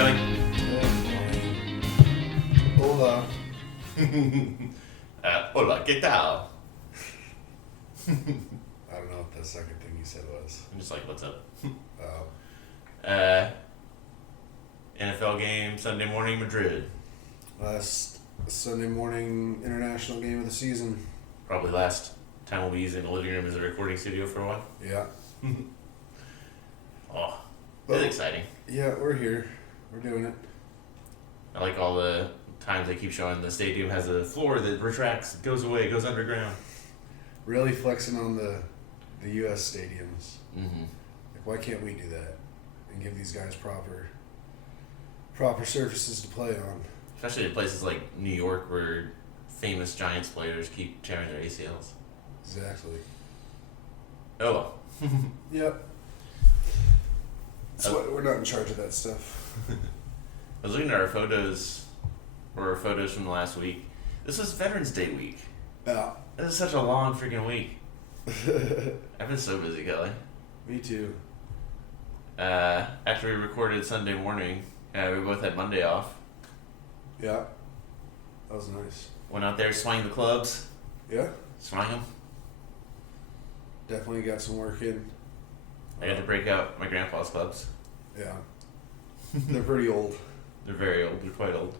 doing? Hola. Hola, ¿qué tal? I don't know what the second thing you said was. I'm just like, what's up? Oh. NFL game Sunday morning, Madrid. Last Sunday morning international game of the season. Probably last time we'll be using the living room as a recording studio for a while. Yeah. Oh, it's exciting. Yeah, we're here. We're doing it. I like all the times they keep showing the stadium has a floor that retracts, goes away, goes underground. Really flexing on the U.S. stadiums. Mm-hmm. Like, why can't we do that and give these guys proper surfaces to play on? Especially in places like New York where famous Giants players keep tearing their ACLs. Exactly. Oh well. Yep. That's why we're not in charge of that stuff. I was looking at our photos from the last week. This was Veterans Day week. Yeah. This is such a long freaking week. I've been so busy, Kelly. Me too. After we recorded Sunday morning, we both had Monday off. Yeah. That was nice. Went out there, swung the clubs. Yeah. Swung them. Definitely got some work in. I got to break out my grandpa's clubs. Yeah. They're pretty old. They're very old. They're quite old.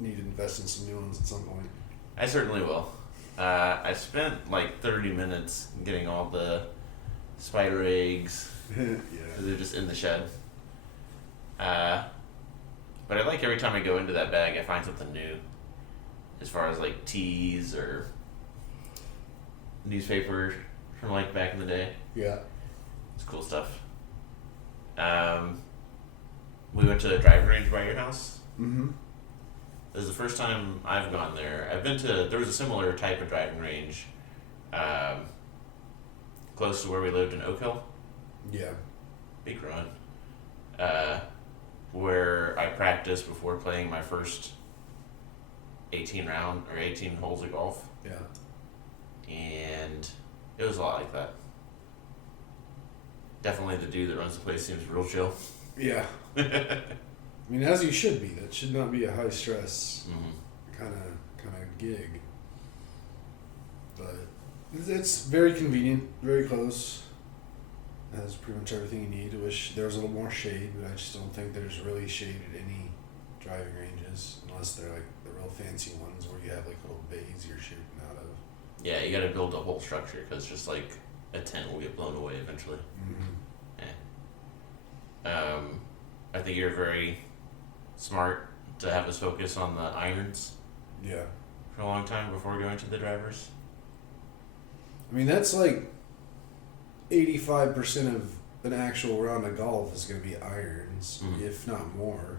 Need to invest in some new ones at some point. I certainly will. I spent like 30 minutes getting all the spider eggs. Yeah. They're just in the shed. But I like every time I go into that bag, I find something new. As far as like teas or newspaper from like back in the day. Yeah. It's cool stuff. We went to the driving range by your house. Mm-hmm. This is the first time I've gone there. There was a similar type of driving range close to where we lived in Oak Hill. Yeah. Big run. Where I practiced before playing my first 18 holes of golf. Yeah. And it was a lot like that. Definitely the dude that runs the place seems real chill. Yeah. I mean, as you should be. That should not be a high stress kind of gig. But it's very convenient, very close. Has pretty much everything you need. I wish there was a little more shade, but I just don't think there's really shade at any driving ranges unless they're like the real fancy ones where you have like little bays you're shooting out of. Yeah, you gotta build a whole structure because just like a tent will get blown away eventually. Mm-hmm. I think you're very smart to have us focus on the irons Yeah. for a long time before going to the drivers. I mean, that's like 85% of an actual round of golf is going to be irons, if not more.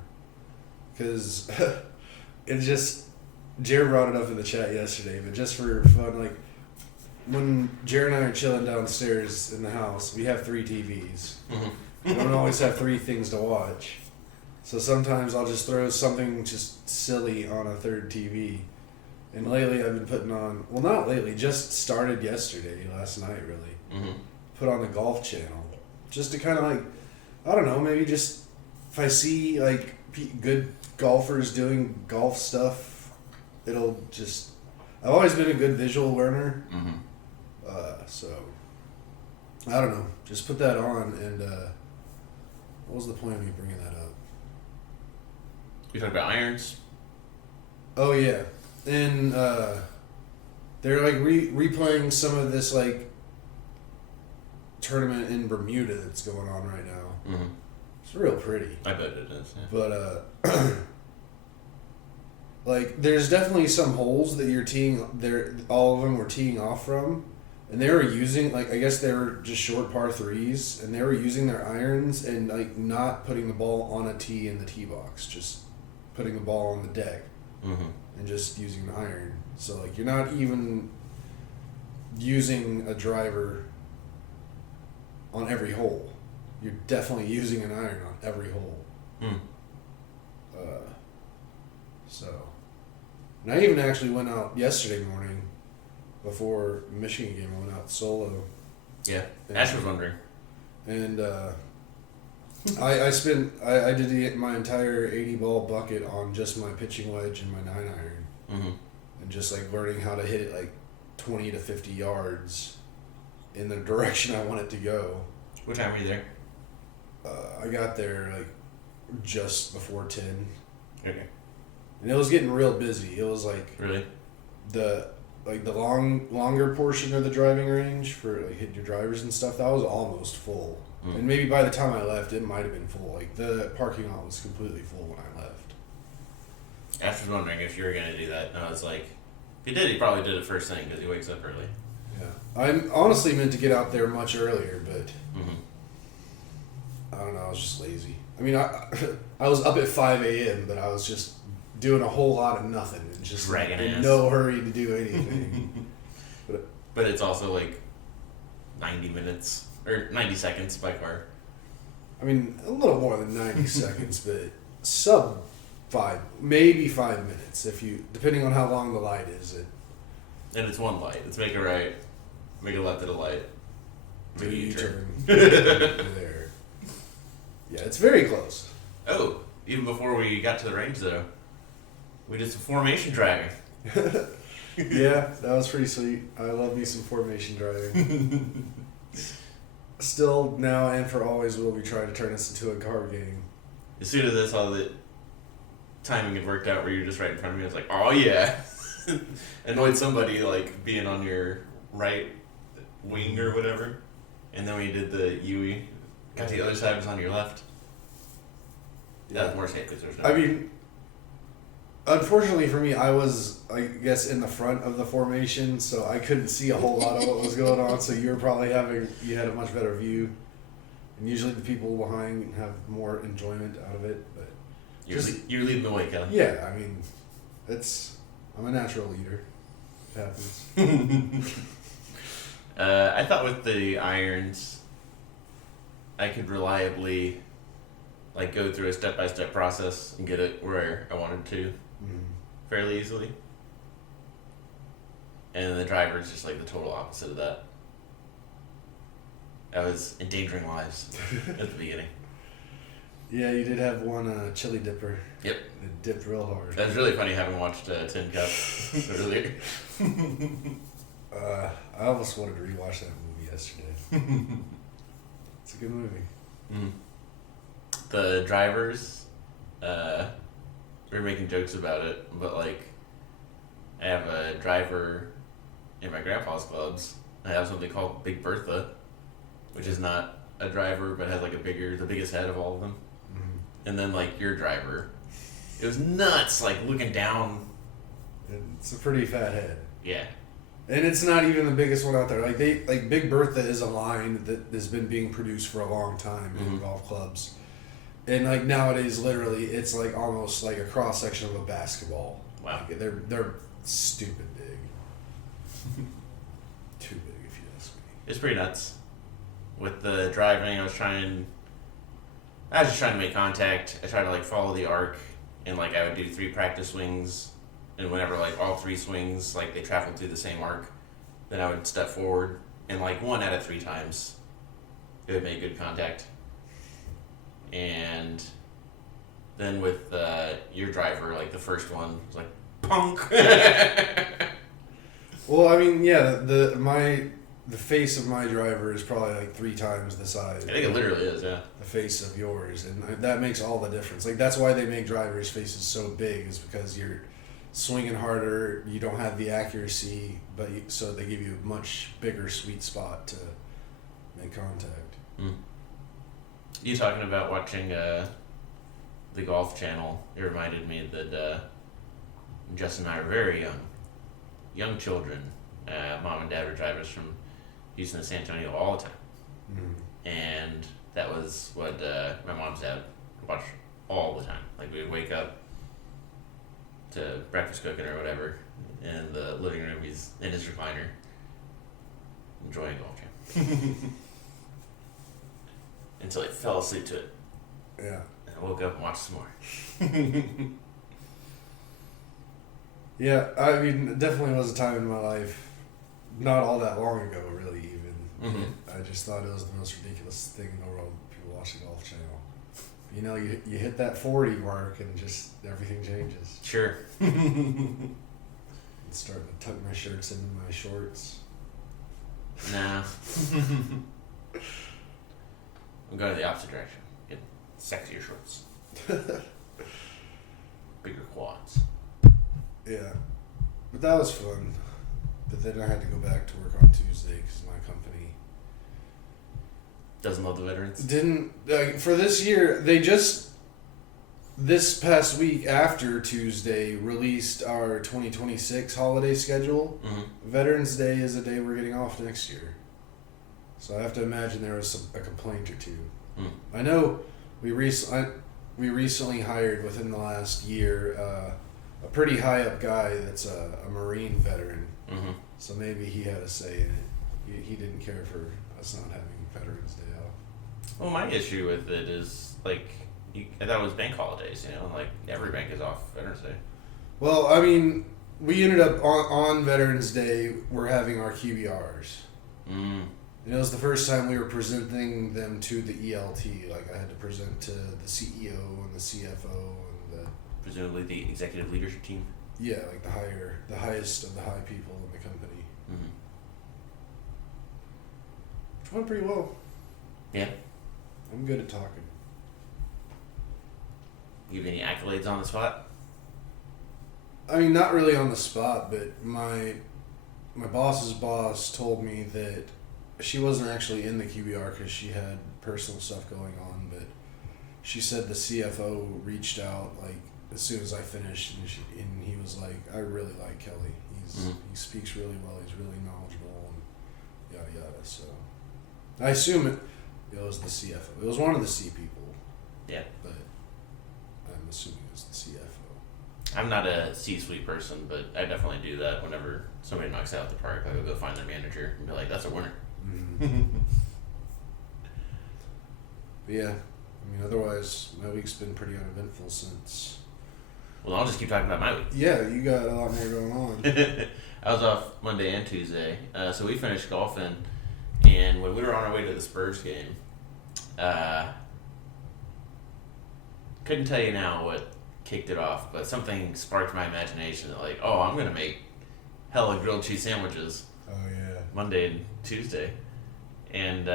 Because it just, Jared brought it up in the chat yesterday, but just for fun, like, when Jared and I are chilling downstairs in the house, we have 3 TVs. We don't always have 3 things to watch. So sometimes I'll just throw something just silly on a third TV. And lately I've been putting on, well, not lately, just started yesterday, last night really. Mm-hmm. Put on the golf channel. Just to kind of like, I don't know, maybe just if I see like good golfers doing golf stuff, it'll just, I've always been a good visual learner. Mm-hmm. So, I don't know, just put that on and what was the point of me bringing that up? We talked about irons. Oh yeah, and they're like replaying some of this like tournament in Bermuda that's going on right now. Mm-hmm. It's real pretty. I bet it is. Yeah. But like there's definitely some holes that you're teeing there. All of them were teeing off from, and they were using like I guess they were just short par 3s, and they were using their irons and like not putting the ball on a tee in the tee box, just putting the ball on the deck. Mm-hmm. And just using an iron. So like you're not even using a driver on every hole. You're definitely using an iron on every hole. So, and I even actually went out yesterday morning before Michigan game. I went out solo. Yeah, Ash was wondering. And I did my entire 80 ball bucket on just my pitching wedge and my 9-iron, Mm-hmm. and just like learning how to hit it like 20 to 50 yards in the direction I want it to go. What time were you there? I got there like just before 10, Okay. and it was getting real busy. It was like Really? the longer portion of the driving range for like hitting your drivers and stuff, that was almost full. Mm. And maybe by the time I left, it might have been full. Like the parking lot was completely full when I left. I was wondering if you were gonna do that, and I was like, if he did, he probably did it first thing because he wakes up early. Yeah, I'm honestly meant to get out there much earlier, but Mm-hmm. I don't know. I was just lazy. I mean, I was up at 5 a.m., but I was just doing a whole lot of nothing and just Dragging in ass. no hurry to do anything. But it's also like 90 minutes or 90 seconds by car. I mean, a little more than 90 seconds, but sub 5, maybe 5 minutes if you, depending on how long the light is. And it's one light. It's make a right, make a left at a light, make a U-turn. There. Yeah, it's very close. Oh, even before we got to the range though, we did some formation driving. Yeah, that was pretty sweet. I love me some formation driving. Still, now and for always, will be trying to turn this into a car game. As soon as I saw that timing had worked out where you're just right in front of me, I was like, oh yeah. Annoyed somebody like being on your right wing or whatever. And then when you did the UE, got to the other side was on your left. That was more safe because there's no. I mean, unfortunately for me, I was, I guess, in the front of the formation, so I couldn't see a whole lot of what was going on. So you were probably you had a much better view, and usually the people behind have more enjoyment out of it. But You're leading the way, Kelly. yeah, I mean, I'm a natural leader. It happens. I thought with the irons, I could reliably, like, go through a step-by-step process and get it where I wanted to fairly easily. And the driver is just like the total opposite of that. I was endangering lives at the beginning. Yeah, you did have one chili dipper. Yep. It dipped real hard. That was really funny having watched Tin Cup earlier. I almost wanted to rewatch that movie yesterday. It's a good movie. Mm. The drivers, we were making jokes about it, but like, I have a driver in my grandpa's clubs. I have something called Big Bertha, which is not a driver, but has like the biggest head of all of them. Mm-hmm. And then like your driver, it was nuts, like looking down. It's a pretty fat head. Yeah. And it's not even the biggest one out there. Like Big Bertha is a line that has been being produced for a long time in golf clubs. And like nowadays, literally, it's like almost like a cross section of a basketball. Wow. Like, they're stupid big. Too big, if you ask me. It's pretty nuts. With the driving, I was just trying to make contact. I tried to like follow the arc, and like I would do 3 practice swings, and whenever like all 3 swings like they traveled through the same arc, then I would step forward, and like 1 out of 3 times, it would make good contact. And then with your driver, like the first one was like punk. Well, I mean, yeah, the face of my driver is probably like 3 times the size. I think it literally is, yeah. The face of yours, and that makes all the difference. Like that's why they make drivers' faces so big, is because you're swinging harder. You don't have the accuracy, so they give you a much bigger sweet spot to make contact. Mm. You talking about watching the Golf Channel? It reminded me that Justin and I were very young children. Mom and Dad were drivers from Houston to San Antonio all the time, and that was what my mom's dad watched all the time. Like we would wake up to breakfast cooking or whatever in the living room. He's in his recliner, enjoying Golf Channel. Until I fell asleep to it. Yeah. And I woke up and watched some more. Yeah, I mean, it definitely was a time in my life, not all that long ago, really, even. Mm-hmm. I just thought it was the most ridiculous thing in the world, people watch the Golf Channel. You know, you hit that 40 mark and just everything changes. Sure. I'm starting to tuck my shirts into my shorts. Nah. I'm going the opposite direction. Get sexier shorts. Bigger quads. Yeah. But that was fun. But then I had to go back to work on Tuesday because my company doesn't love the veterans. Didn't for this year. They just this past week after Tuesday released our 2026 holiday schedule. Mm-hmm. Veterans Day is a day we're getting off next year, so I have to imagine there was a complaint or two. Mm. I know we recently hired within the last year a pretty high up guy that's a Marine veteran. Mm-hmm. So maybe he had a say in it. He didn't care for us not having Veterans Day off. Well, my issue with it is, like, I thought it was bank holidays, you know? Like, every bank is off Veterans Day. Well, I mean, we ended up on Veterans Day, we're having our QBRs. Mm. And it was the first time we were presenting them to the ELT. Like, I had to present to the CEO and the CFO and the... Presumably the executive leadership team? Yeah, like the highest of the high people in the company. Mm-hmm. Which went pretty well. Yeah. I'm good at talking. You have any accolades on the spot? I mean, not really on the spot, but my boss's boss told me that she wasn't actually in the QBR because she had personal stuff going on, but she said the CFO reached out, like, as soon as I finished, and he was like, I really like Kelly. He speaks really well. He's really knowledgeable, and yada yada. So I assume it was the CFO. It was one of the C people. Yeah. But I'm assuming it was the CFO. I'm not a C-suite person, but I definitely do that whenever somebody knocks it out the park. I will go find their manager and be like, that's a winner. Mm-hmm. But yeah, I mean, otherwise, my week's been pretty uneventful since... Well, I'll just keep talking about my week. Yeah, you got a lot more going on. I was off Monday and Tuesday, so we finished golfing, and when we were on our way to the Spurs game, couldn't tell you now what kicked it off, but something sparked my imagination that, like, oh, I'm going to make hella grilled cheese sandwiches Oh, yeah. Monday and Tuesday. And,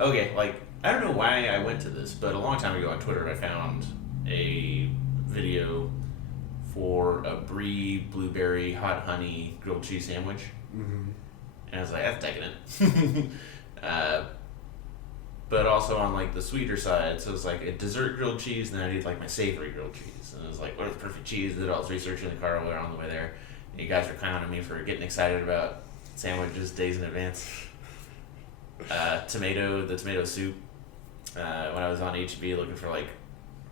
okay, like, I don't know why I went to this, but a long time ago on Twitter I found a video for a brie blueberry hot honey grilled cheese sandwich. Mm-hmm. And I was like, that's decadent. But also on, like, the sweeter side, so it's like a dessert grilled cheese, and then I did, like, my savory grilled cheese. And it was like, what is the perfect cheese? Did all this research in the car while we were on the way there. And you guys were clowning on me for getting excited about sandwiches days in advance. The tomato soup. When I was on HB looking for, like,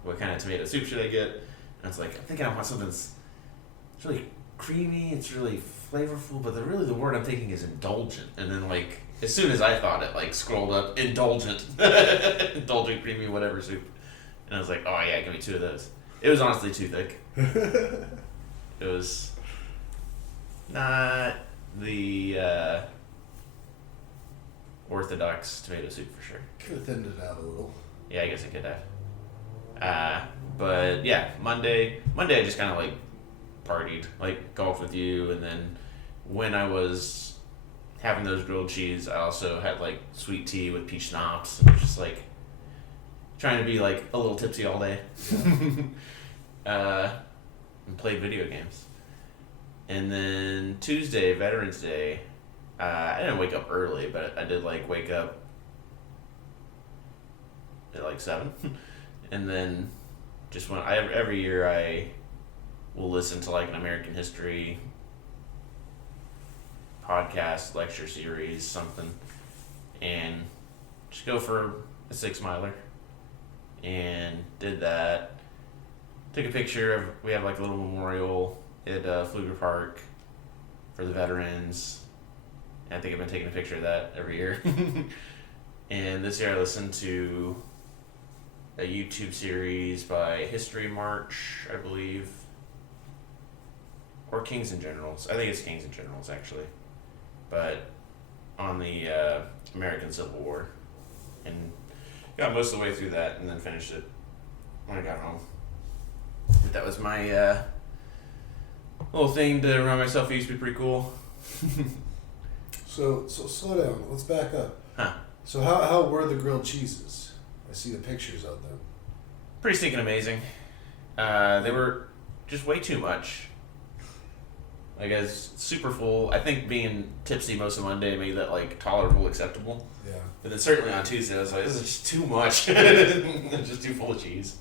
what kind of tomato soup should I get? And I was like, I think I want something that's really creamy, it's really flavorful, but the word I'm thinking is indulgent. And then, like, as soon as I thought it, like, scrolled up, indulgent. Indulgent, creamy, whatever soup. And I was like, oh yeah, give me 2 of those. It was honestly too thick. It was not the orthodox tomato soup for sure. Could have thinned it out a little. Yeah, I guess I could have. But yeah, Monday I just kind of, like, partied, like, golfed with you, and then when I was having those grilled cheese, I also had, like, sweet tea with peach schnapps, and just, like, trying to be, like, a little tipsy all day. And played video games. And then Tuesday, Veterans Day, I didn't wake up early, but I did, like, wake up at, like, 7. And then just went, every year I will listen to, like, an American history podcast, lecture series, something, and just go for a 6-miler. And did that. Took a picture of, we have, like, a little memorial at Pfluger Park for the veterans. And I think I've been taking a picture of that every year. And this year I listened to a YouTube series by History March, I believe. Or Kings and Generals. I think it's Kings and Generals, actually. But on the American Civil War. And got most of the way through that and then finished it when I got home. But that was my little thing to remind myself it used to be pretty cool. So slow down. Let's back up. Huh. So how were the grilled cheeses? I see the pictures of them. Pretty stinking amazing. They were just way too much. Like, I was super full. I think being tipsy most of Monday made that, like, tolerable, acceptable. Yeah. But then certainly on Tuesday, I was like, this is just too much. It's just too full of cheese.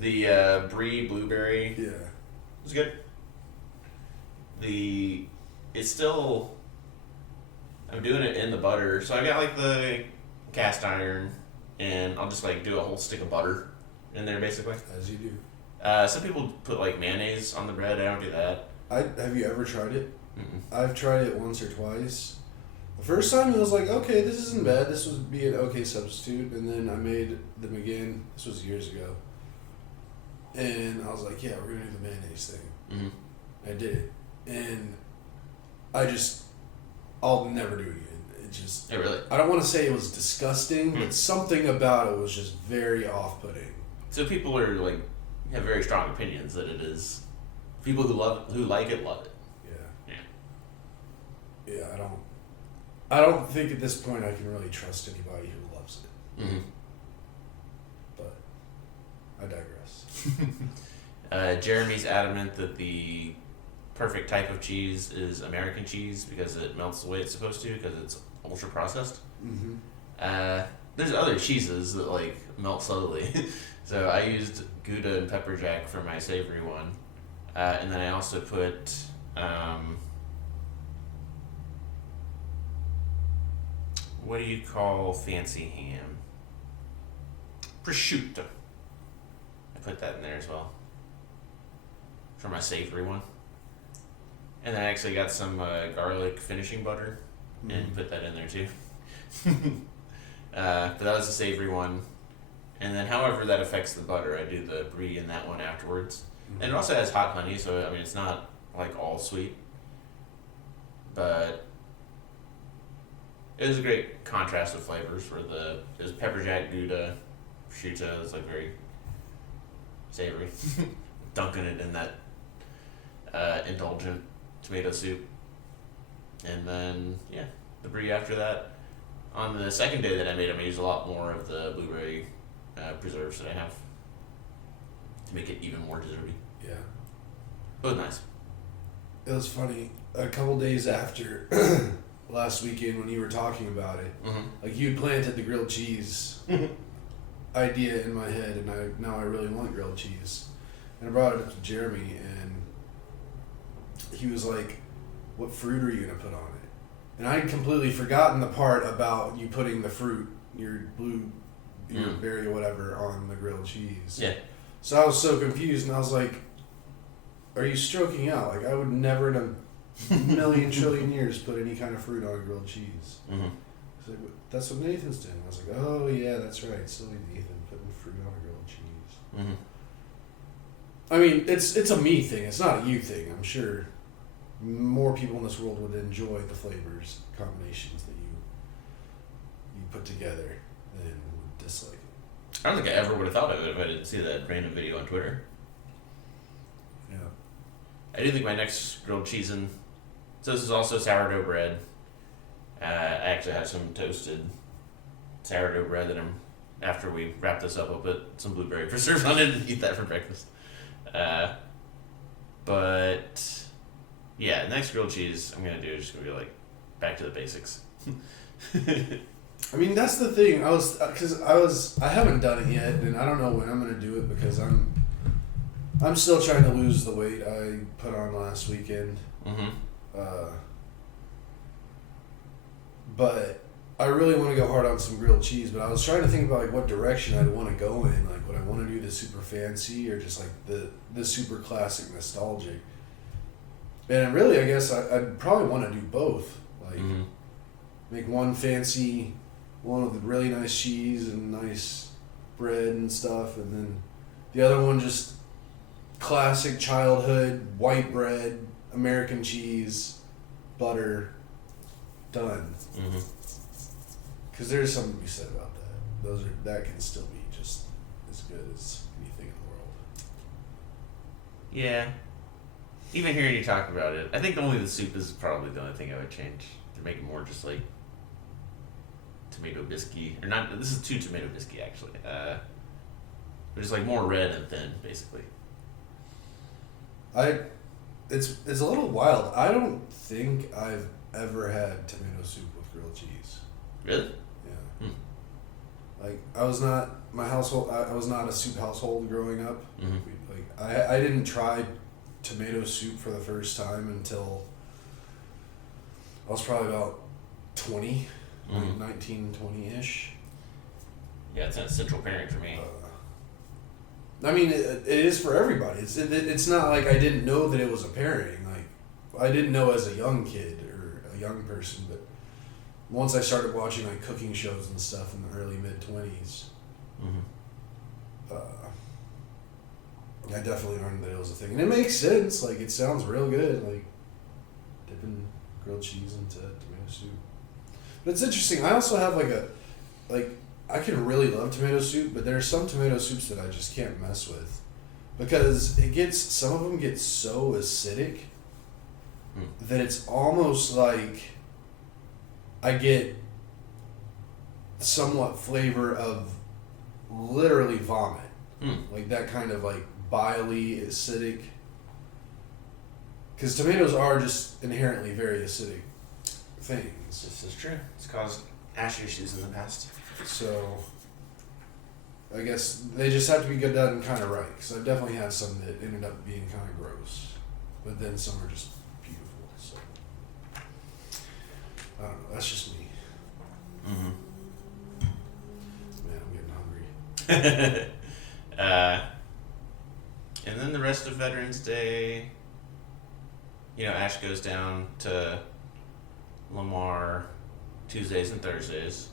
The brie blueberry was good. It's still, I'm doing it in the butter. So I got, like, the cast iron, and I'll just, like, do a whole stick of butter in there, basically. As you do. Some people put, like, mayonnaise on the bread. I don't do that. Have you ever tried it? Mm-mm. I've tried it once or twice. The first time it was like, okay, this isn't bad. This would be an okay substitute. And then I made them again. This was years ago. And I was like, yeah, we're going to do the mayonnaise thing. Mm-hmm. I did it. And I'll never do it again. Yeah, really? I don't want to say it was disgusting, but something about it was just very off-putting. So people are, like, have very strong opinions that it is. People who like it love it. Yeah, I don't think at this point I can really trust anybody who loves it. Mm-hmm. But I digress. Jeremy's adamant that the perfect type of cheese is American cheese because it melts the way it's supposed to because it's ultra processed. Mm-hmm. There's other cheeses that, like, melt slowly. So I used Gouda and pepper jack for my savory one. And then I also put what do you call fancy ham? Prosciutto. I put that in there as well for my savory one. And then I actually got some garlic finishing butter and put that in there too. But that was the savory one. And then however that affects the butter, I do the brie in that one afterwards. Mm-hmm. And it also has hot honey, so I mean it's not like all sweet. But it was a great contrast of flavors for it was pepper jack, Gouda, prosciutto. It was like very savory. Dunking it in that indulgent tomato soup. And then, yeah, the brie after that. On the second day that I made them, I used a lot more of the blueberry preserves that I have to make it even more desserty. Yeah. It was nice. It was funny. A couple days after last weekend when you were talking about it, like you'd planted the grilled cheese idea in my head, and now I really want grilled cheese. And I brought it up to Jeremy, and he was like, "What fruit are you gonna put on it?" And I'd completely forgotten the part about you putting the fruit, your berry or whatever, on the grilled cheese. Yeah. So I was so confused, and I was like, "Are you stroking out? Like, I would never in a million trillion years put any kind of fruit on a grilled cheese." He's like, "That's what Nathan's doing." I was like, "Oh yeah, that's right, silly Nathan putting fruit on a grilled cheese." I mean, it's a me thing. It's not a you thing. I'm sure more people in this world would enjoy the flavors combinations that you put together than would dislike it. I don't think I ever would have thought of it if I didn't see that random video on Twitter. Yeah. I do think my next grilled cheese so this is also sourdough bread. I actually have some toasted sourdough bread that after we wrap this up, I'll put some blueberry preserves on it and eat that for breakfast. But yeah, next grilled cheese I'm gonna do is just gonna be like back to the basics. I mean, that's the thing. I haven't done it yet, and I don't know when I'm gonna do it because I'm still trying to lose the weight I put on last weekend. But I really want to go hard on some grilled cheese. But I was trying to think about like what direction I'd want to go in. Like, would I want to do the super fancy or just like the super classic nostalgic? And really, I guess I'd probably want to do both. Like, make one fancy one with really nice cheese and nice bread and stuff, and then the other one just classic childhood white bread, American cheese, butter, done. Because there's something to be said about that. That can still be just as good as anything in the world. Yeah. Even hearing you talk about it, I think only the soup is probably the only thing I would change. To make it more just like tomato biscuit, or not. This is too tomato biscuit actually. But just like more red and thin, basically. It's a little wild. I don't think I've ever had tomato soup with grilled cheese. Really? Yeah. Like I was not I was not a soup household growing up. Mm-hmm. I didn't try tomato soup for the first time until I was probably about 20, Mm-hmm. 19, 20-ish. Yeah, it's a central pairing for me. I mean, it is for everybody. It's not like I didn't know that it was a pairing. Like I didn't know as a young kid or a young person, but once I started watching like cooking shows and stuff in the early mid-20s, Mm-hmm. I definitely learned that it was a thing, and it makes sense. Like it sounds real good, like dipping grilled cheese into tomato soup. But it's interesting. I also have I can really love tomato soup, but there are some tomato soups that I just can't mess with because some of them get so acidic that it's almost like I get somewhat flavor of literally vomit. Like that kind of like biley, acidic. Because tomatoes are just inherently very acidic things. This is true. It's caused ash issues in the past. So, I guess they just have to be good done kind of right. Because I've definitely had some that ended up being kind of gross. But then some are just beautiful. So, I don't know. That's just me. Mm-hmm. Man, I'm getting hungry. And then the rest of Veterans Day, Ash goes down to Lamar Tuesdays and Thursdays.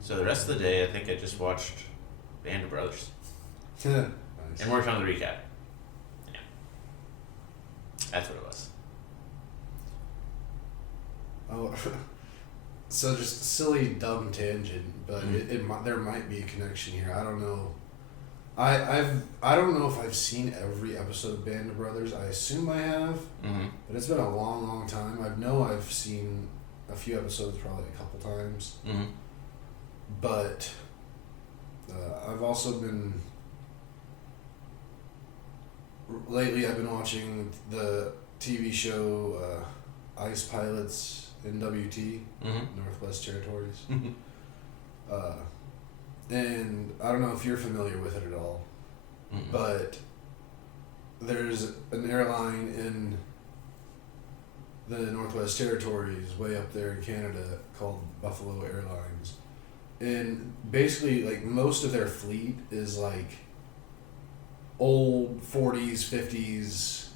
So the rest of the day, I think I just watched Band of Brothers. Nice. And worked on the recap. Yeah. That's what it was. Oh, so just a silly, dumb tangent, but there might be a connection here. I don't know. I don't know if I've seen every episode of Band of Brothers. I assume I have, but it's been a long, long time. I've seen a few episodes, probably a couple times. Mm-hmm. But I've also been lately. I've been watching the TV show Ice Pilots NWT, Northwest Territories. And I don't know if you're familiar with it at all, but there's an airline in the Northwest Territories, way up there in Canada, called Buffalo Airlines. And basically, like, most of their fleet is, like, old 40s, 50s,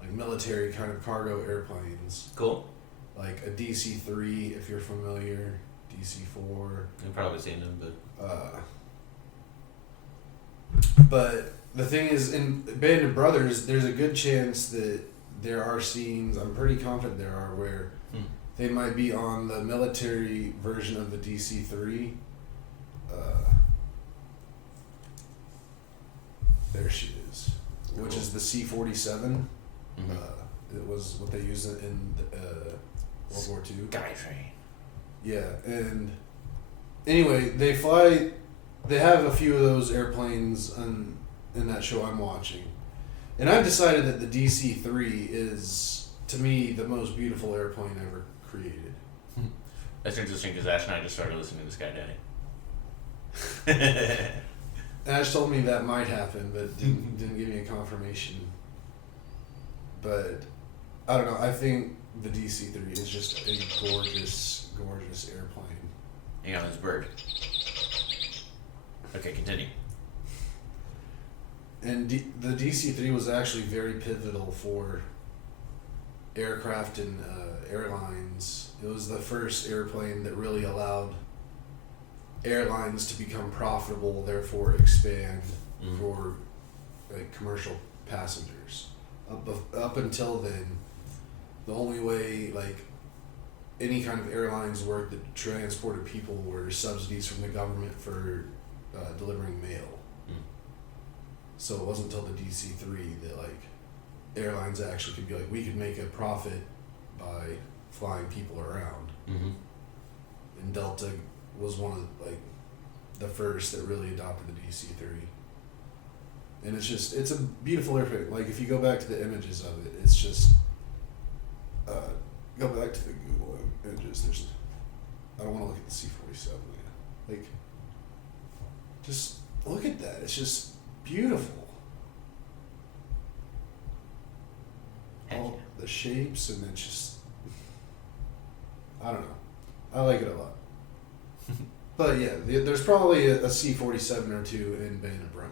like, military kind of cargo airplanes. Cool. Like a DC-3, if you're familiar, DC-4. You've probably seen them, but... But the thing is, in Band of Brothers, there's a good chance that there are scenes, I'm pretty confident there are, where they might be on the military version of the DC-3. There she is, cool. Which is the C-47. It was what they used in World War II. Skytrain. Yeah, and anyway, they have a few of those airplanes in that show I'm watching. And I've decided that the DC-3 is, to me, the most beautiful airplane ever created. That's interesting because Ash and I just started listening to Sky Daddy. Ash told me that might happen, but didn't give me a confirmation. But I don't know. I think the DC-3 is just a gorgeous, gorgeous airplane. Hang on, there's a bird. Okay, continue. And the DC-3 was actually very pivotal for aircraft and airlines. It was the first airplane that really allowed airlines to become profitable, therefore expand for like commercial passengers. Up until then, the only way like any kind of airlines work that transported people were subsidies from the government for delivering mail. So it wasn't until the DC-3 that like airlines actually could be like, we could make a profit by flying people around. Mm-hmm. And Delta was one of like the first that really adopted the DC-3. And it's a beautiful airplane. Like if you go back to the images of it, it's just go back to the Google images. I don't want to look at the C-47 yet. Like, just look at that. It's just beautiful. All the shapes, and it's just, I don't know. I like it a lot. But yeah, there's probably a C-47 or two in Band of Brothers.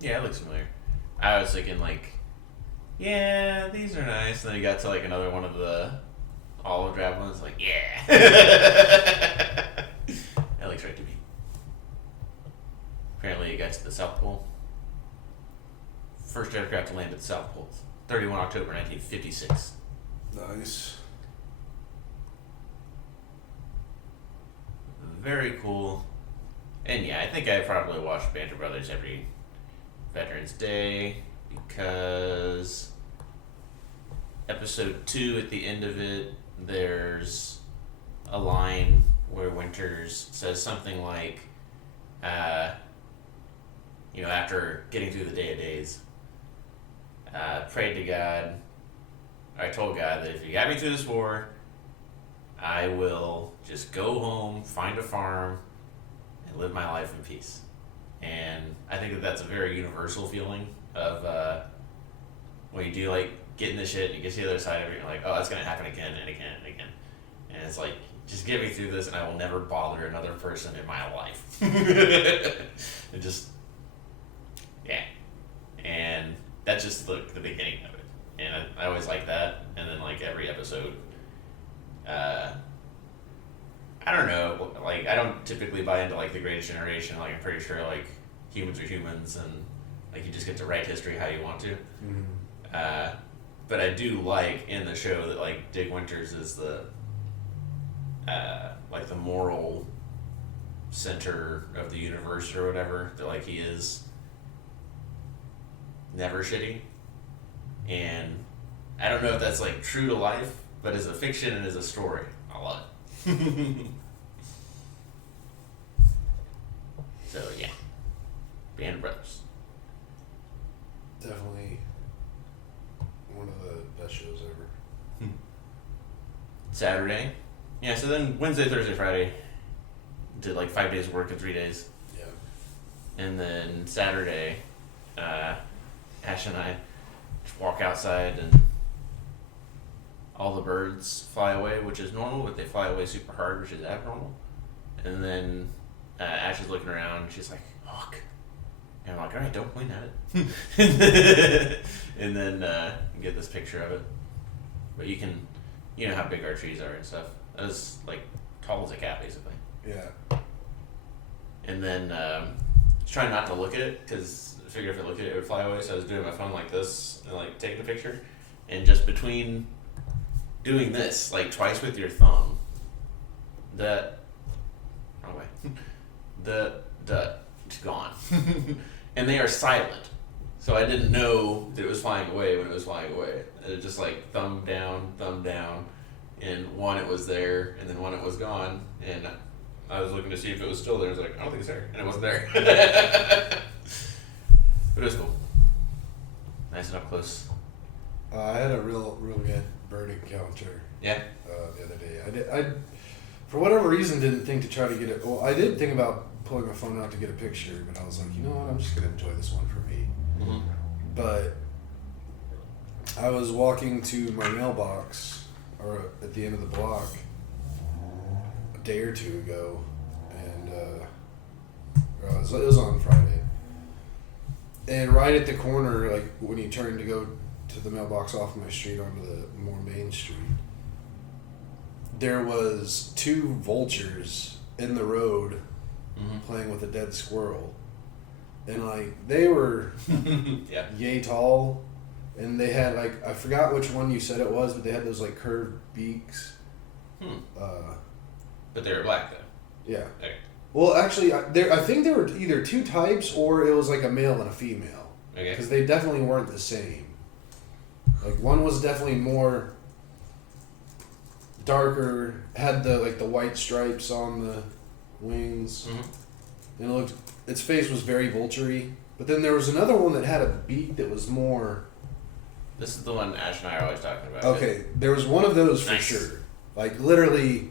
Yeah, it looks familiar. I was thinking like, yeah, these are nice. And then you got to like another one of the olive drab ones, like, yeah. That looks right to me. Apparently it got to the South Pole. First aircraft to land at the South Pole. 31 October 1956. Nice. Very cool. And yeah, I think I probably watched Banter Brothers every Veterans Day because episode 2 at the end of it, there's a line where Winters says something like, after getting through the day of days, prayed to God, I told God that if you got me through this war, I will just go home, find a farm, and live my life in peace. And I think that that's a very universal feeling of when you do like get in the shit and you get to the other side of it, you're like, oh, that's going to happen again and again and again. And it's like, just get me through this and I will never bother another person in my life. It just, yeah. And that's just the beginning of it. And I always like that. And then like every episode, I don't know, like I don't typically buy into like the Greatest Generation. Like I'm pretty sure like humans are humans and like you just get to write history how you want to. Mm-hmm. But I do like in the show that like Dick Winters is the like the moral center of the universe or whatever, that like he is never shitty. And I don't know if that's like true to life, but as a fiction and as a story, I love it. So yeah, Band of Brothers. Definitely one of the best shows ever. Saturday. Yeah, so then Wednesday, Thursday, Friday, did like 5 days of work in 3 days. Yeah. And then Saturday, Ash and I just walk outside and all the birds fly away, which is normal, but they fly away super hard, which is abnormal. And then Ash is looking around, and she's like, hawk. And I'm like, all right, don't point at it. And then get this picture of it. But you can, you know how big our trees are and stuff. It was like tall as a cat, basically. Yeah. And then trying not to look at it, because I figured if I looked at it, it would fly away. So I was doing my phone like this and like taking a picture. And just between doing this, like twice with your thumb, wrong way, it's gone. And they are silent. So I didn't know that it was flying away when it was flying away. It just like thumb down, and one it was there, and then one it was gone, and I was looking to see if it was still there. I was like, I don't think it's there, and it wasn't there. But it was cool. Nice and up close. I had a real good bird encounter. Yeah. The other day, I for whatever reason didn't think to try to get it. Well, I did think about pulling my phone out to get a picture, but I was like, you know what? I'm just gonna enjoy this one for me. Mm-hmm. But I was walking to my mailbox, or at the end of the block, a day or two ago, and it was on Friday. And right at the corner, like when you turn to go to the mailbox off my street onto the more main street, there was 2 vultures in the road playing with a dead squirrel. And like they were yeah. yay tall, and they had like, I forgot which one you said it was, but they had those like curved beaks. But they were black though. Yeah. Okay. Well, actually, I think there were either two types or it was like a male and a female. Okay. Because they definitely weren't the same. Like one was definitely more darker, had the white stripes on the wings, and its face was very vulture-y. But then there was another one that had a beak that was more. This is the one Ash and I are always talking about. Okay, there was one of those for Nice. sure. Like literally,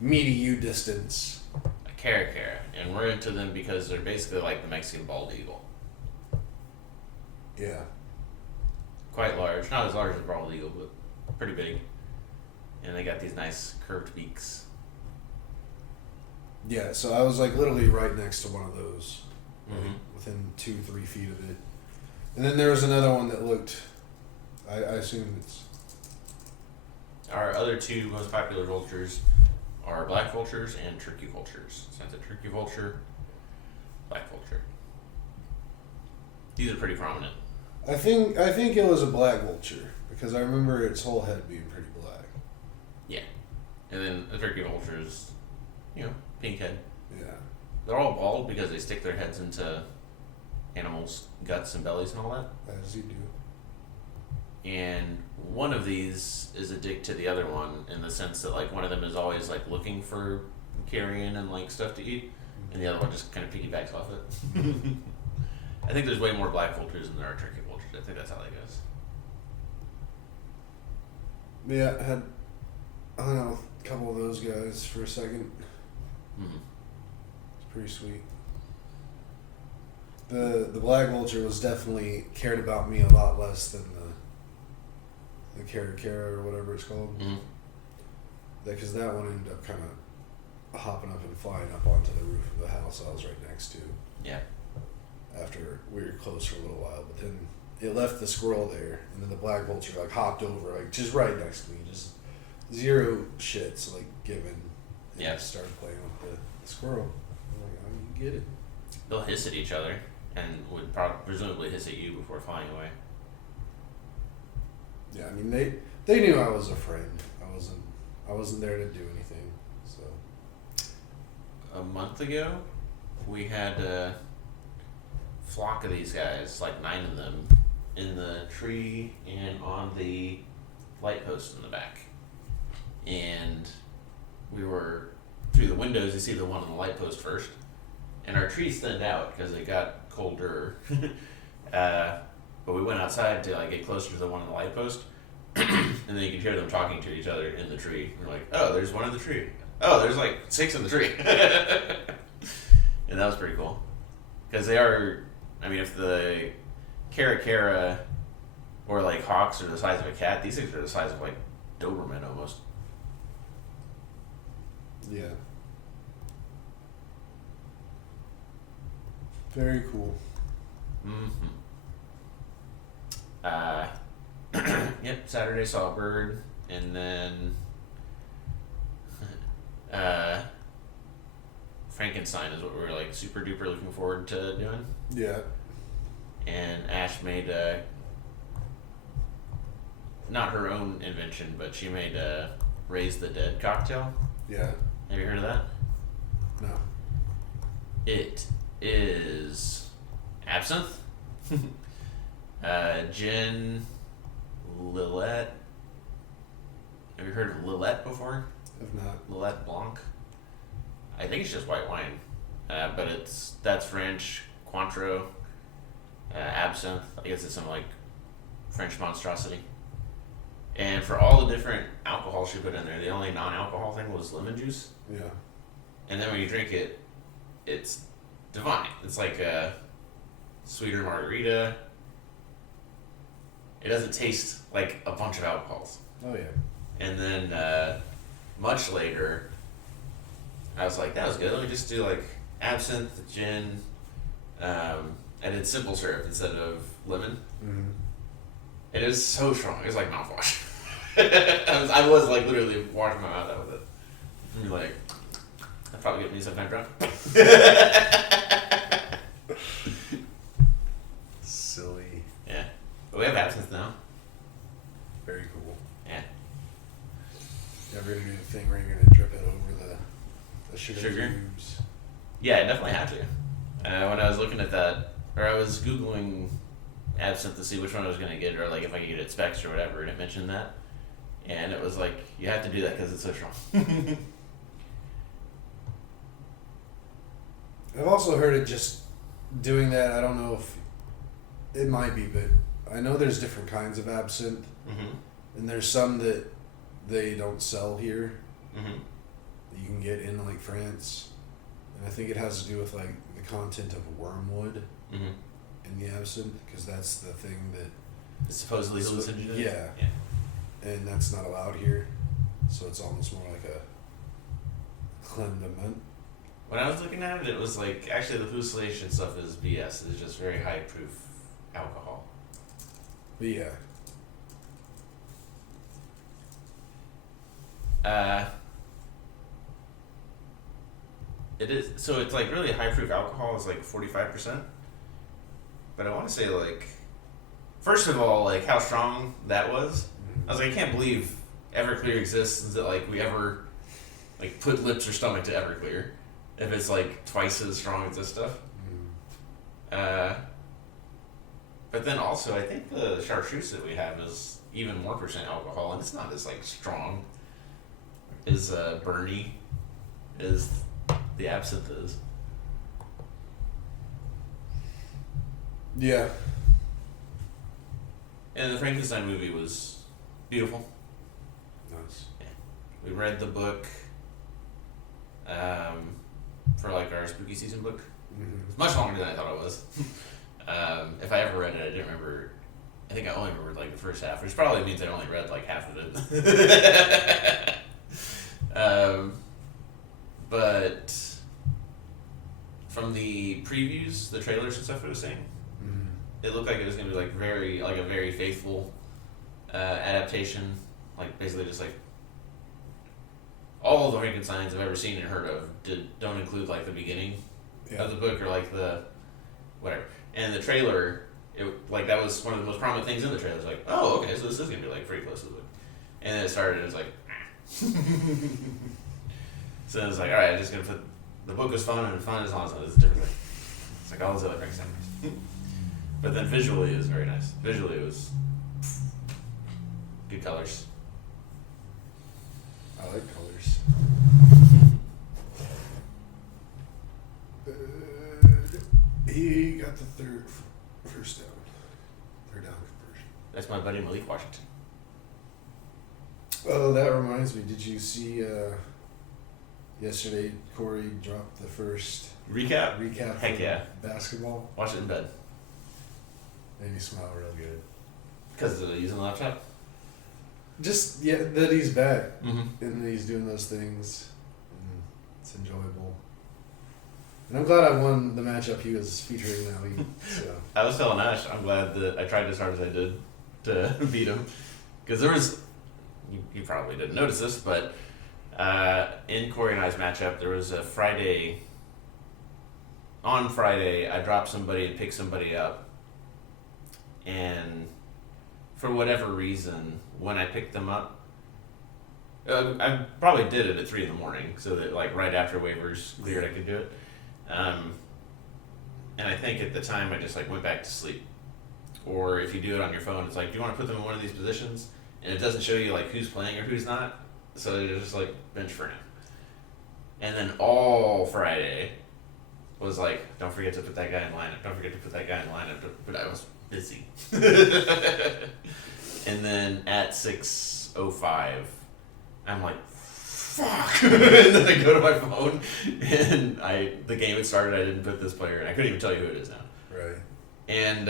me to you distance. A caracara, and we're into them because they're basically like the Mexican bald eagle. Yeah. Quite large, not as large as a bald eagle, but pretty big. And they got these nice curved beaks. Yeah, so I was like literally right next to one of those, Mm-hmm. within 2-3 feet of it. And then there was another one that looked. I assume it's. Our other two most popular vultures are black vultures and turkey vultures. So that's a turkey vulture, black vulture. These are pretty prominent. I think it was a black vulture because I remember its whole head being pretty black. Yeah. And then the turkey vulture is, pink head. Yeah. They're all bald because they stick their heads into animals' guts and bellies and all that. As you do. And one of these is a dick to the other one in the sense that like one of them is always like looking for carrion and like stuff to eat, and the other one just kind of piggybacks off it. I think there's way more black vultures than there are turkey vultures. I think that's how that goes. Yeah, I had, I don't know, a couple of those guys for a second. Mm-hmm. It's pretty sweet. The black vulture was definitely cared about me a lot less than the caracara or whatever it's called. Mm-hmm. Because that one ended up kind of hopping up and flying up onto the roof of the house I was right next to. Yeah. After we were close for a little while, but then it left the squirrel there, and then the black vulture like hopped over, like just right next to me, just zero shits like given. And Yeah. just started playing with the squirrel. I'm like, I get it. They'll hiss at each other and would presumably hiss at you before flying away. Yeah, I mean they knew I was a friend. I wasn't there to do anything. So A month ago, we had a flock of these guys, like 9 of them, in the tree and on the light post in the back. And we were, through the windows, you see the one on the light post first. And our trees thinned out because it got colder. But we went outside to like get closer to the one on the light post. And then you could hear them talking to each other in the tree. We're like, oh, there's one in the tree. Oh, there's like 6 in the tree. And that was pretty cool. Because they are, I mean, if the caracara or like hawks are the size of a cat, these things are the size of like Doberman almost. yeah, very cool. Mm-hmm. Yep, Saturday saw a bird, and then Frankenstein is what we were like super duper looking forward to doing. Yeah, And Ash made not her own invention, but she made a Raise the Dead cocktail. yeah, Have you heard of that? no, It is absinthe, gin, Lillet. Have you heard of Lillet before? if not, Lillet Blanc. I think it's just white wine, but that's French. Cointreau, absinthe. I guess it's some like French monstrosity. And for all the different alcohol she put in there, the only non-alcohol thing was lemon juice. yeah, And then when you drink it, it's divine. It's like a sweeter margarita. It doesn't taste like a bunch of alcohols. oh yeah, And then much later, I was like, that was good. Let me just do like absinthe, gin, and it's simple syrup instead of lemon. mm-hmm. It is so strong. It's like mouthwash. I was like literally washing my mouth out with it. And you're like, that'd probably get me some kind of drunk. Silly. Yeah. But we have absinthe now. thing where you're gonna drip it over the sugar cubes? Yeah, I definitely had to. When I was looking at that, or I was Googling absinthe to see which one I was going to get, or like if I could get it specs or whatever, and it mentioned that. And it was like, you have to do that because it's so strong. I've also heard it just doing that. I don't know if it might be, but I know there's different kinds of absinthe, and there's some that they don't sell here that you can get in like France, and I think it has to do with like the content of wormwood in the absinthe, because that's the thing that it's supposedly hallucinogenic. Yeah, and that's not allowed here, so it's almost more like a cleniment. When I was looking at it, it was like, actually the hallucination stuff is BS. It's just very high proof alcohol. But yeah. It is, so it's like really high proof alcohol is like 45%. But I want to say like, first of all, like how strong that was. I was like, I can't believe Everclear exists, that like we ever like put lips or stomach to Everclear. If it's like twice as strong as this stuff. But then also I think the chartreuse that we have is even more percent alcohol, and it's not as like strong as Bernie as the absinthe is. Yeah. And the Frankenstein movie was beautiful. Nice. Yeah. We read the book for like our spooky season book. It's much longer than I thought it was. If I ever read it, I didn't remember. I think I only remembered like the first half, which probably means I only read like half of it. But from the previews, the trailers and stuff it was saying, it looked like it was gonna be like a very faithful adaptation. Like basically just like all the Frankensteins I've ever seen and heard of don't include like the beginning of the book or like the whatever. And the trailer, like that was one of the most prominent things in the trailer. It's like, oh, okay, so this is gonna be like pretty close to the book. And then it started. It was like, so it was like, all right, I'm just gonna put the book was fun and fun as long as it's a different thing. It's like all those other Frankenstein movies. But then visually it was very nice. Visually it was good colors. I like colors. He got the first down. Third down conversion. That's my buddy Malik Washington. Oh, that reminds me. Did you see yesterday Corey dropped the first Recap? Heck for yeah. basketball? Watch it in bed. Made me smile real good. Because of using the laptop? Just, yeah, that he's back. And that he's doing those things. And it's enjoyable. And I'm glad I won the matchup he was featuring now. So. I was telling Ash, I'm glad that I tried as hard as I did to beat him. Because there was, you probably didn't notice this, but in Corey and I's matchup, there was a Friday. On Friday, I dropped somebody and picked somebody up. And for whatever reason, when I picked them up, I probably did it at 3 a.m, so that like right after waivers cleared, I could do it. And I think at the time I just like went back to sleep. Or if you do it on your phone, it's like, do you want to put them in one of these positions? And it doesn't show you like who's playing or who's not. So you're just like bench for now. And then all Friday was like, don't forget to put that guy in lineup. Don't forget to put that guy in lineup. But I was busy. And then at 6:05, I'm like, fuck. And then I go to my phone, and the game had started. I didn't put this player in. I couldn't even tell you who it is now. Right. And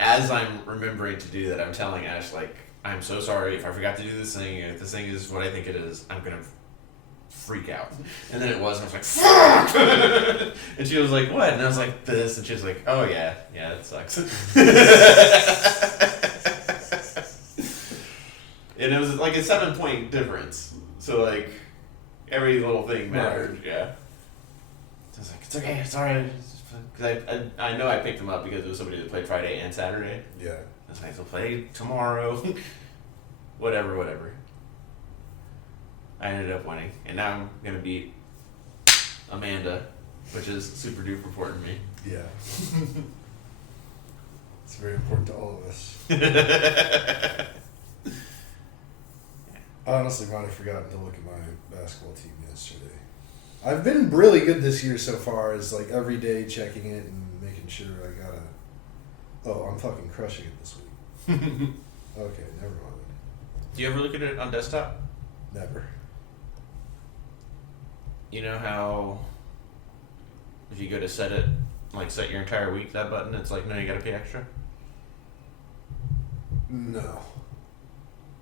as I'm remembering to do that, I'm telling Ash, like, I'm so sorry if I forgot to do this thing. If this thing is what I think it is, I'm gonna freak out. And then it was, and I was like, fuck! And she was like, what? And I was like, this. And she was like, oh yeah, that sucks. And it was like a 7-point difference. So like, every little thing mattered, right. Yeah. So I was like, it's okay, it's alright. Because I know I picked him up because it was somebody that played Friday and Saturday. Yeah. I was like, he'll play tomorrow. Whatever. I ended up winning, and now I'm gonna beat Amanda, which is super duper important to me. Yeah. It's very important to all of us. I honestly might have forgotten to look at my basketball team yesterday. I've been really good this year so far, as like every day checking it and making sure I gotta. Oh, I'm fucking crushing it this week. Okay, never mind. Do you ever look at it on desktop? Never. You know how if you go to set it, like set your entire week, that button, it's like, no, you gotta pay extra? No.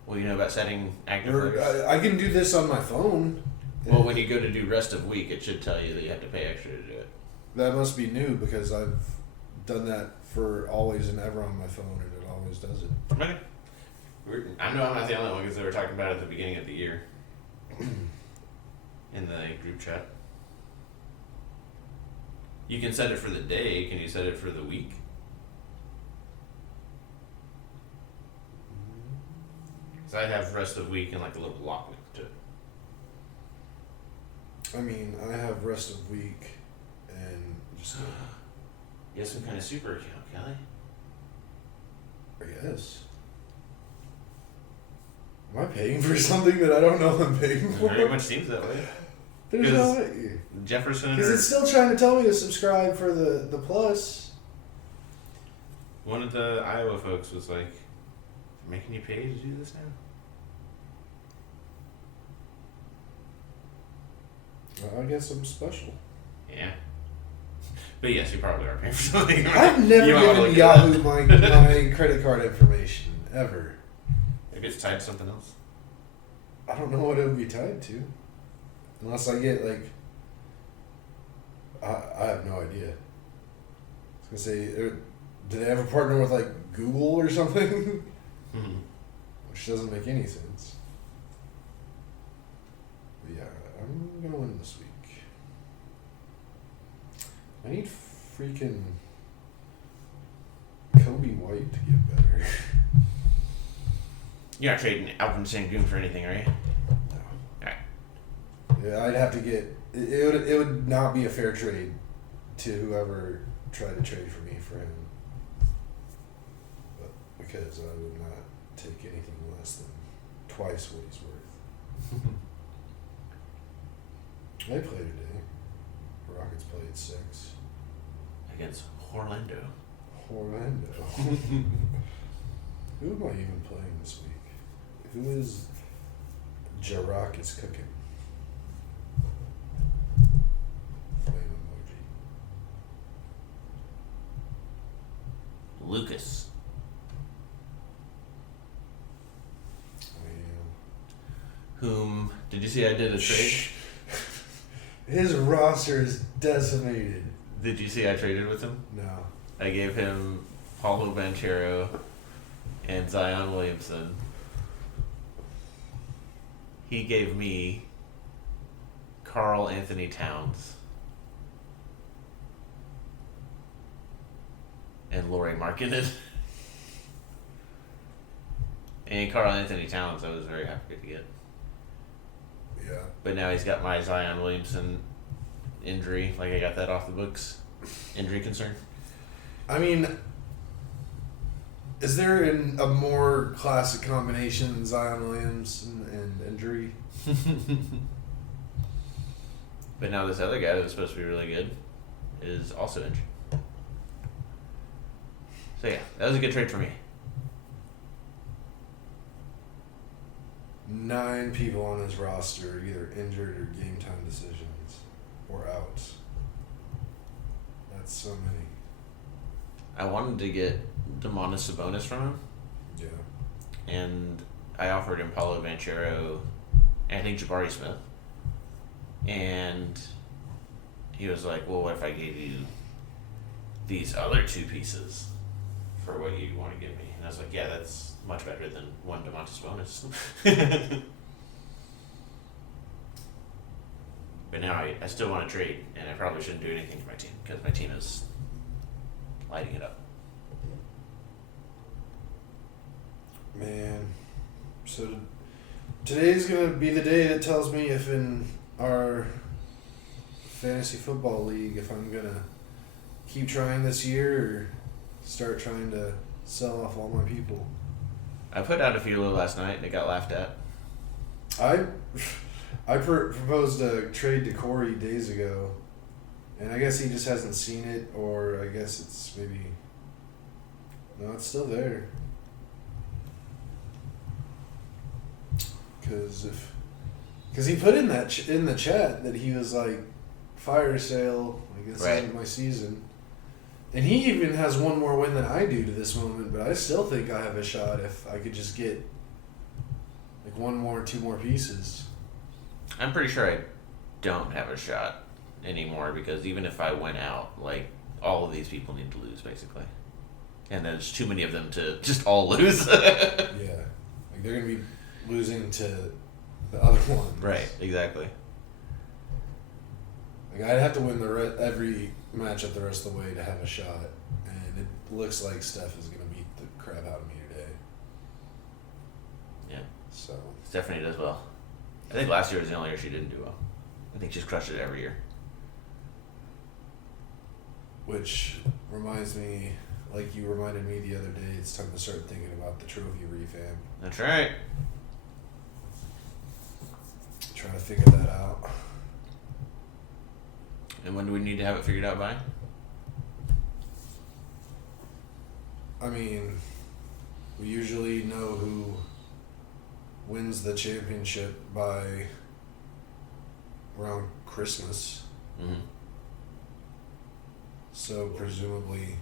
Well, you know about setting active Or, alerts? I can do this on my phone. Well, when you go to do rest of week, it should tell you that you have to pay extra to do it. That must be new because I've done that for always and ever on my phone, and it always does it. Okay. I know I'm not the only one because they were talking about it at the beginning of the year in the group chat. You can set it for the day. Can you set it for the week? Because I have rest of week and like a little block week to it. I mean, I have rest of week and just. You have some kind of super account, Kelly. I guess. Am I paying for something that I don't know I'm paying for? Very much seems that way. There's no way. Jefferson. Because it's still trying to tell me to subscribe for the plus. One of the Iowa folks was like, making you pay to do this now? Well, I guess I'm special. Yeah. But yes, you probably are paying for something. I've never given Yahoo my credit card information, ever. Maybe it's tied to something else. I don't know what it would be tied to. Unless I get, like... I have no idea. I was going to say, do they have a partner with, like, Google or something? Which doesn't make any sense. But yeah, I'm going to win this week. I need freaking Kobe White to get better. You're not trading Alvin Sengun for anything, are you? No. Alright. Yeah, I'd have to get... It would not be a fair trade to whoever tried to trade for me for him. But because I would not take anything less than twice what he's worth. They played today. The Rockets played 6. Against Orlando. Orlando. Who am I even playing this week? Who is J-Rock is cooking? Flame emoji. Lucas. Whom, did you see I did a trade? His roster is decimated. Did you see I traded with him? No. I gave him Paulo Banchero and Zion Williamson. He gave me Karl Anthony Towns and Lauri Markkanen. And Karl Anthony Towns I was very happy to get. Yeah. But now he's got my Zion Williamson injury. Like, I got that off the books. Injury concern. I mean, is there a more classic combination than Zion Williamson and injury? But now this other guy that was supposed to be really good is also injured. So yeah, that was a good trade for me. 9 people on his roster are either injured or game time decisions or out. That's so many. I wanted to get Domantas Sabonis from him, Yeah. and I offered him Paulo Banchero and I think Jabari Smith. And he was like, well, what if I gave you these other 2 pieces for what you want to give me? And I was like, yeah, that's much better than one Domantas Sabonis. But now I still want to trade, and I probably shouldn't do anything to my team because my team is lighting it up. Man. So today's gonna be the day that tells me if in our fantasy football league if I'm gonna keep trying this year or start trying to sell off all my people. I put out a feeler last night and it got laughed at. I proposed a trade to Corey days ago, and I guess he just hasn't seen it, or I guess it's maybe no, it's still there. Because he put in that in the chat that he was like fire sale. I guess Right. this is my season, and he even has one more win than I do to this moment. But I still think I have a shot if I could just get like one more, two more pieces. I'm pretty sure I don't have a shot anymore because even if I went out, like, all of these people need to lose, basically. And there's too many of them to just all lose. Yeah, like they're gonna be losing to the other one. Right, exactly. Like I'd have to win every matchup the rest of the way to have a shot, and it looks like Steph is gonna beat the crap out of me today. Yeah. So Stephanie does well. I think last year was the only year she didn't do well. I think she's crushed it every year. which reminds me, like you reminded me the other day, it's time to start thinking about the trophy revamp. That's right. Trying to figure that out. And when do we need to have it figured out by? I mean, we usually know who wins the championship by around Christmas. Mm-hmm. So presumably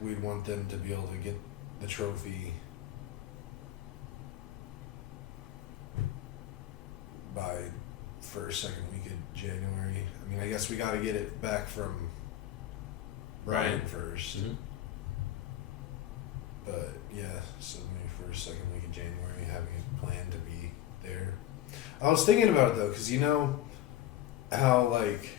we'd want them to be able to get the trophy by first, second week of January. I mean, I guess we got to get it back from Brian Right. first. Mm-hmm. But yeah, so maybe first, second week of January, having it planned to be there. I was thinking about it though, because you know how like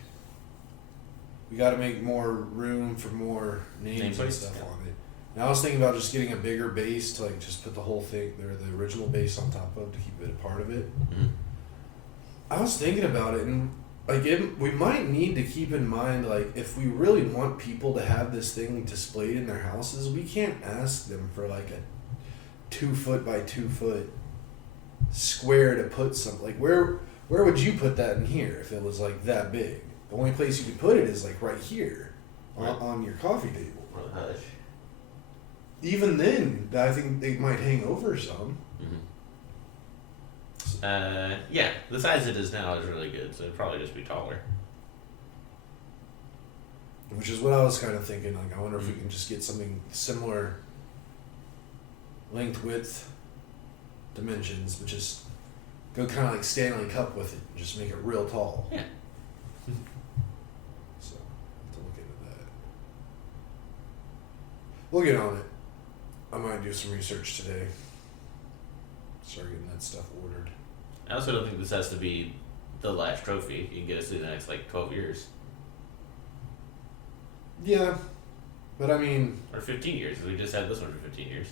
we got to make more room for more names and Nameplates, stuff yeah. on it. And I was thinking about just getting a bigger base to like just put the whole thing there, the original base on top of to keep it a part of it. Mm-hmm. I was thinking about it, and like we might need to keep in mind, like if we really want people to have this thing displayed in their houses, we can't ask them for like a 2 foot by 2 foot square to put something. Like where would you put that in here if it was like that big? The only place you could put it is like right here, Right. on your coffee table. Or the hush. Even then, I think they might hang over some. Mm-hmm. Yeah, the size it is now is really good, so it'd probably just be taller. Which is what I was kind of thinking. Like, I wonder if we can just get something similar, length, width, dimensions, but just go kind of like Stanley Cup with it, and just make it real tall. Yeah. So, have to look into that. We'll get on it. I might do some research today. Start getting that stuff ordered. I also don't think this has to be the last trophy. You can get us through the next, 12 years. Yeah, but I mean, Or 15 years, because we just had this one for 15 years.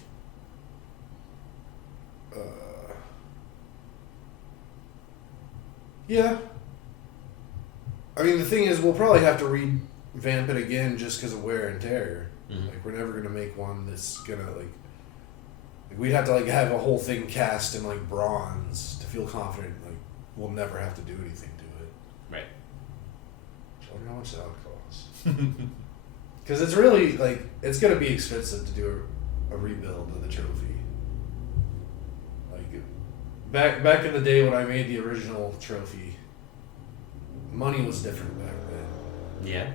Yeah. I mean, the thing is, we'll probably have to revamp it again just because of wear and tear. Mm-hmm. Like, we're never gonna make one that's gonna like we'd have to like have a whole thing cast in like bronze to feel confident. Like, we'll never have to do anything to it. Right. I wonder how much that would cost. Because it's really like it's gonna be expensive to do a rebuild of the trophy. Like back in the day when I made the original trophy, money was different back then. Yeah.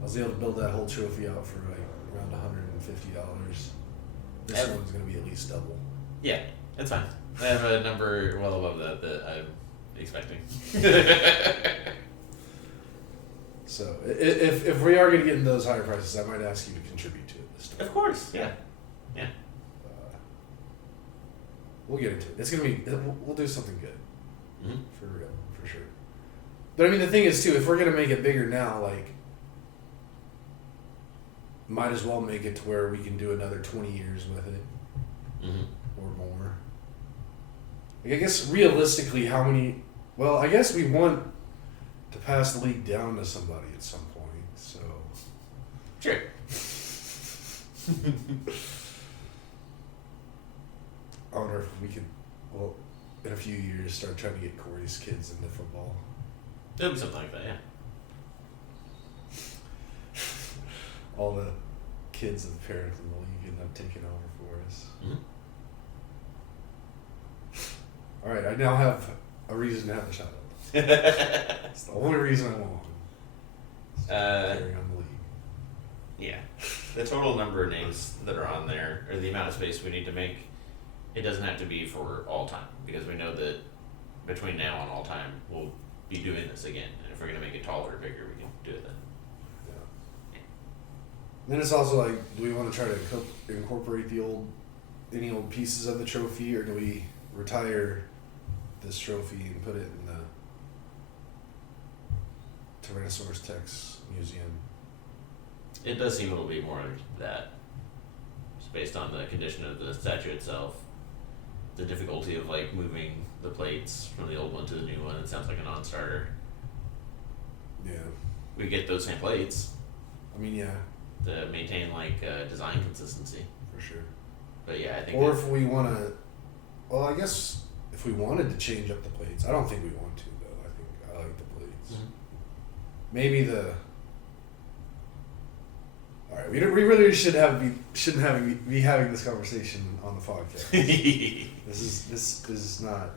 I was able to build that whole trophy out for like around $150. This Ev- one's gonna be at least double. Yeah, that's fine. I have a number well above that I'm expecting. So if we are gonna get in those higher prices, I might ask you to contribute to it this time. Of course, yeah. Yeah. We'll get into it. It's gonna be. We'll do something good. Mm-hmm. For real, for sure. But I mean, the thing is too, if we're gonna make it bigger now, like, might as well make it to where we can do another 20 years with it. Mm-hmm. or more. Like, I guess realistically, how many? Well, I guess we want to pass the league down to somebody at some point. So Sure. I wonder if we could, well, in a few years, start trying to get Corey's kids into football. It'll be something like that, yeah. All the kids of the parents in the league end up taking over for us. Mm-hmm. All right, I now have a reason to have the shout out. It's the only reason I want. Carry on the league. Yeah. The total number of names that are on there, or the amount of space we need to make, it doesn't have to be for all time, because we know that between now and all time, we'll be doing this again. And if we're going to make it taller or bigger, we can do it then. Then it's also like, do we want to try to incorporate any old pieces of the trophy, or do we retire this trophy and put it in the Tyrannosaurus Rex Museum? It does seem a little bit more that, just based on the condition of the statue itself, the difficulty of like moving the plates from the old one to the new one. It sounds like a non-starter. Yeah. We get those same plates I mean, yeah, to maintain like design consistency. for sure. But yeah, I think. Or if we want to, well, I guess if we wanted to change up the plates, I don't think we want to though. I think I like the plates. Mhm. Maybe the. All right, we really shouldn't be having this conversation on the podcast. This is not,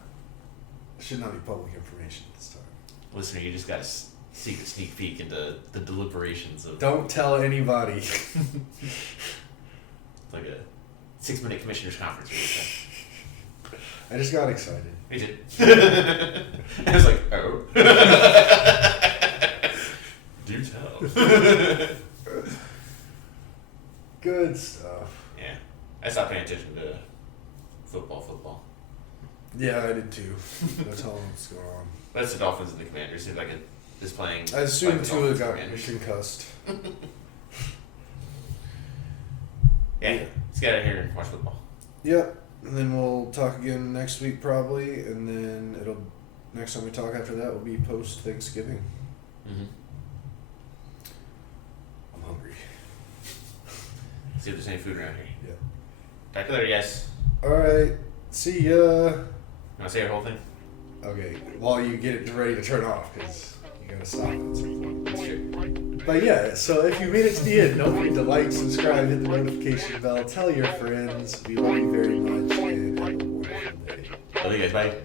should not be public information at this time. Listener, you just got a secret sneak peek into the deliberations of. Don't tell anybody. It's like a 6-minute commissioners conference. I just got excited. Me too. I was like, oh. Do tell. Good stuff. Yeah. I stopped paying attention to football. Yeah, I did too. That's all that's going on. That's the Dolphins and the Commanders. Seems like it is playing. I assume like the Tua Dolphins got and Commanders. concussed. Yeah, let's get out of here and watch football. Yep. And then we'll talk again next week probably, and then next time we talk after that will be post Thanksgiving. Mm-hmm. I'm hungry. See if there's any food around here. Yeah. Talk to you later, yes. All right. See ya. You want to say your whole thing? Okay. While you get it ready to turn off, because you gotta stop it at some point. Sure. But yeah, so if you made it to the end, don't forget to like, subscribe, hit the notification bell, tell your friends. We love you very much, and have a wonderful day. Love you guys. Bye.